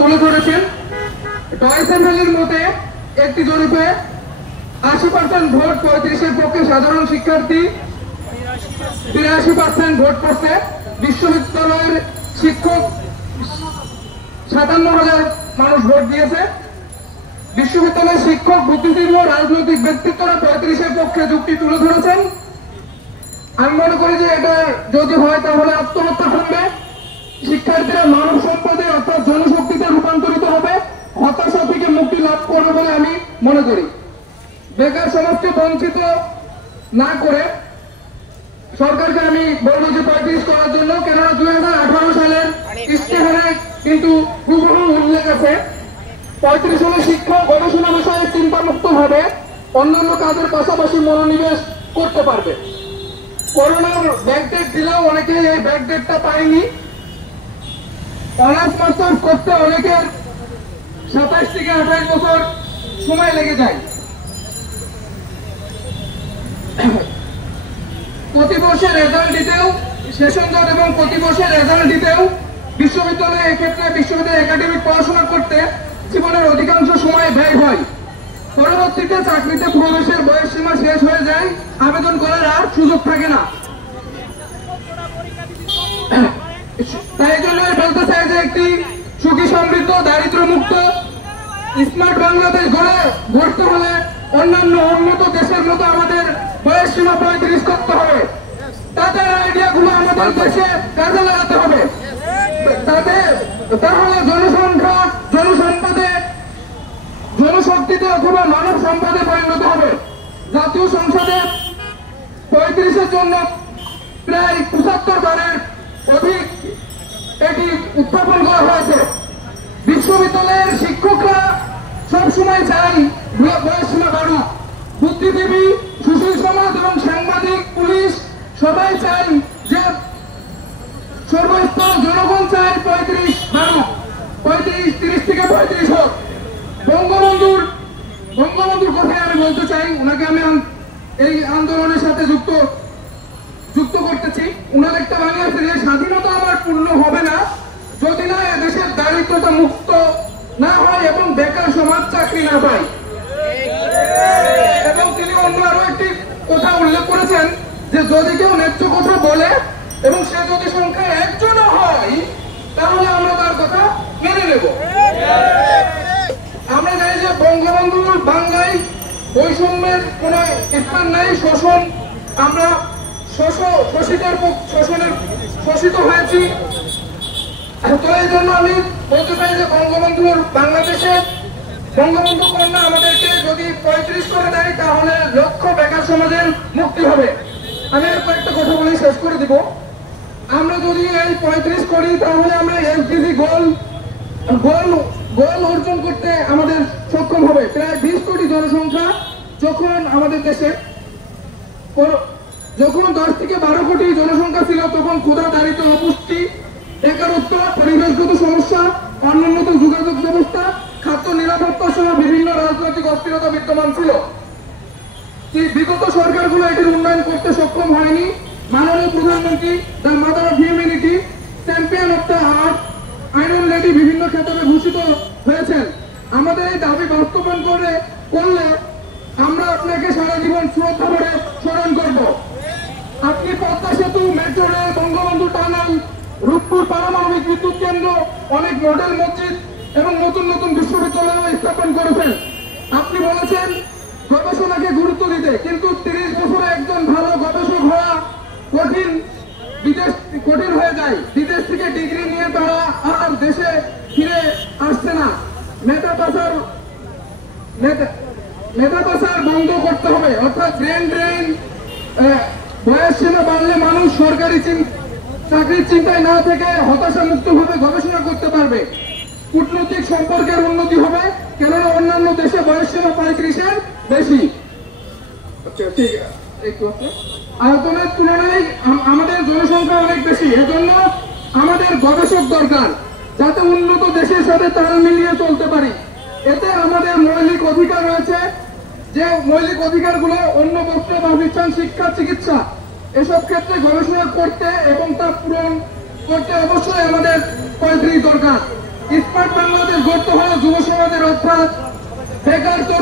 তুলে ধরেছেন। ডয়েচে ভেলের মতে একটি জরিপে 80% ভোট 35-এর পক্ষে, সাধারণ শিক্ষার্থী 83% ভোট পড়ছে। বিশ্ববিদ্যালয়ের শিক্ষক 57,000 মানুষ ভোট দিয়েছে। বিশ্ববিদ্যালয়ের শিক্ষক, বুদ্ধিজীবী ও রাজনৈতিক ব্যক্তিত্বরা 35-এর পক্ষে যুক্তি তুলে ধরেছেন। আমি মনে করি যে এটা যদি হয় তাহলে আত্মহত্যা কমবে, শিক্ষার্থীরা মানব সম্পদে অর্থাৎ জনশক্তিতে রূপান্তরিত হবে, হতাশা থেকে মুক্তি লাভ করবে বলে আমি মনে করি। বেকার সমাজকে বঞ্চিত না করে সরকারকে আমি বলবো যে 35 করার জন্য, কেননা 2018 সালের ইশতেহারে কিন্তু হুবহু উল্লেখ আছে 35 হলে শিক্ষা গবেষণা বিষয়ে চিন্তামুক্ত ভাবে অন্যান্য কাজের পাশাপাশি মনোনিবেশ করতে পারবে। করোনার ব্যাকডেট দিলেও অনেকে এই ব্যাকডেটটা পায়নি। অনার্স মাস্টার্স করতে অনেকের 27 থেকে 28 বছর সময় লেগে যায়। প্রতি বর্ষের রেজাল্ট দিতেও, সেশন জট এবং প্রতি বর্ষের রেজাল্ট দিতেও বিশ্ববিদ্যালয়ে এক্ষেত্রে বিশ্ববিদ্যালয়ে একাডেমিক পড়াশোনা করতে জীবনের অধিকাংশ সময় ব্যয় হয়। পরবর্তীতে চাকরিতে প্রবেশের বয়স সীমা শেষ হয়ে যায়, আবেদন করার আর সুযোগ থাকে না। তাই জন্য বলতে চাই যে একটি সুখী, সমৃদ্ধ, দারিদ্র মুক্ত, স্মার্ট বাংলাদেশ গড়তে হলে অন্যান্য উন্নত দেশের মতো আমাদের বয়স সীমা 35 করতে হবে। তাদের আইডিয়াগুলো আমাদের দেশে কাজে লাগাতে হবে। তাহলে জনসংখ্যা জনসম্পদে, জনশক্তিতে অথবা মানব সম্পদে পরিণত হবে। জাতীয় সংসদে 35-এর জন্য প্রায় 75 বারের অধিক এটি উত্থাপন করা হয়েছে। বিশ্ববিদ্যালয়ের শিক্ষকরা সবসময় চাই বয়স সীমা বাড়ুক। বুদ্ধিজীবী, সুশীল সমাজ এবং সাংবাদিক, পুলিশ সবাই চাই যে সর্বস্তর জনগণ চায় 35 বাড়ুক, 30 থেকে 35 হোক। বঙ্গবন্ধুর কথাই আমি বলতে চাই, ওনাকে আমি এই আন্দোলনের সাথে যুক্ত করতেছি। ওনার একটা বাণী আছে যে স্বাধীনতা আমার পূর্ণ হবে না যদি না এদেশের দারিদ্রতা মুক্ত না হয় এবং বেকার সমাজ চাকরি না পায়। এবং তিনি অন্য আরো একটি কথা উল্লেখ করেছেন যে যদি কেউ ন্যায্য কথা বলে এবং সে যদি সংখ্যায় একজনও হয় তাহলে আমরা তার কথা মেনে নেব। আমরা জানি যে বঙ্গবন্ধুর বাংলায় বৈষম্যের কোন স্থান নাই, শোষণ, আমরা শোষিত হয়েছি। তো এই জন্য আমি বলতে চাই যে বঙ্গবন্ধুর বাংলাদেশে বঙ্গবন্ধু কন্যা আমাদেরকে যদি 35 করে দেয় তাহলে লক্ষ বেকার সমাজের মুক্তি হবে। আমি আর কয়েকটা কথা বলে শেষ করে দিব। আমরা যদি এই 35 করি তাহলে আমরা এসডিজি গোল অর্জন করতে আমাদের সক্ষম হবে। প্রায় 20 কোটি জনসংখ্যা যখন আমাদের দেশে, যখন 10 থেকে 12 কোটি জনসংখ্যা ছিল তখন ক্ষুধা, দারিদ্র, অপুষ্টি, বেকারত্ব, পরিবেশগত সমস্যা, অনুন্নত যোগাযোগ ব্যবস্থা, খাদ্য নিরাপত্তা সহ বিভিন্ন রাজনৈতিক অস্থিরতা বিদ্যমান ছিল। বিগত সরকারগুলো এটির উন্নয়ন করতে সক্ষম হয়নি। মাননীয় প্রধানমন্ত্রী the mother of humanity, champion of the earth, iron lady বিভিন্ন ক্ষেত্রে ভূষিত হয়েছেন। আমাদের এই দাবি বাস্তবায়ন করলে আমরা আপনাকে সারা জীবন শ্রদ্ধা ভরে স্মরণ করব। আপনি পদ্মা সেতু, metro rail, Bangabandhu tunnel, Rooppur পারমাণবিক বিদ্যুৎ কেন্দ্র, অনেক মডেল মসজিদ এবং নতুন নতুন বিশ্ববিদ্যালয় স্থাপন করেছেন। আপনি বলেছেন গবেষণাকে গুরুত্ব দিতে, কিন্তু 30 বছরে একজন ভালো গবেষক হওয়া কঠিন হয়ে যায়। বিদেশ থেকে ডিগ্রি নিয়ে তারা আর দেশে ফিরে আসছে না। মেধা পাচার বন্ধ করতে হবে, অর্থাৎ ব্রেন ড্রেন। বয়স সীমা বাড়লে মানুষ সরকারি চাকরির চিন্তায় না থেকে হতাশা মুক্ত ভাবে গবেষণা করতে পারবে। কূটনৈতিক সম্পর্কের উন্নতি হবে, কেননা অন্যান্য দেশে বয়স সীমা 35-এর বেশি। আয়তনের তুলনায় আমাদের জনসংখ্যা অনেক বেশি, এজন্য আমাদের গবেষক দরকার যাতে উন্নত দেশের সাথে তাল মিলিয়ে চলতে পারি। এতে আমাদের মৌলিক অধিকার রয়েছে, যে মৌলিক অধিকারগুলো অন্য বস্ত্র, বাসস্থান, শিক্ষা, চিকিৎসা এসব ক্ষেত্রে গবেষণা করতে এবং তা পূরণ করতে অবশ্যই আমাদের 35 দরকার। স্মার্ট বাংলাদেশ গড়তে হলে যুব সমাজের অর্থাৎ বেকার তরুণ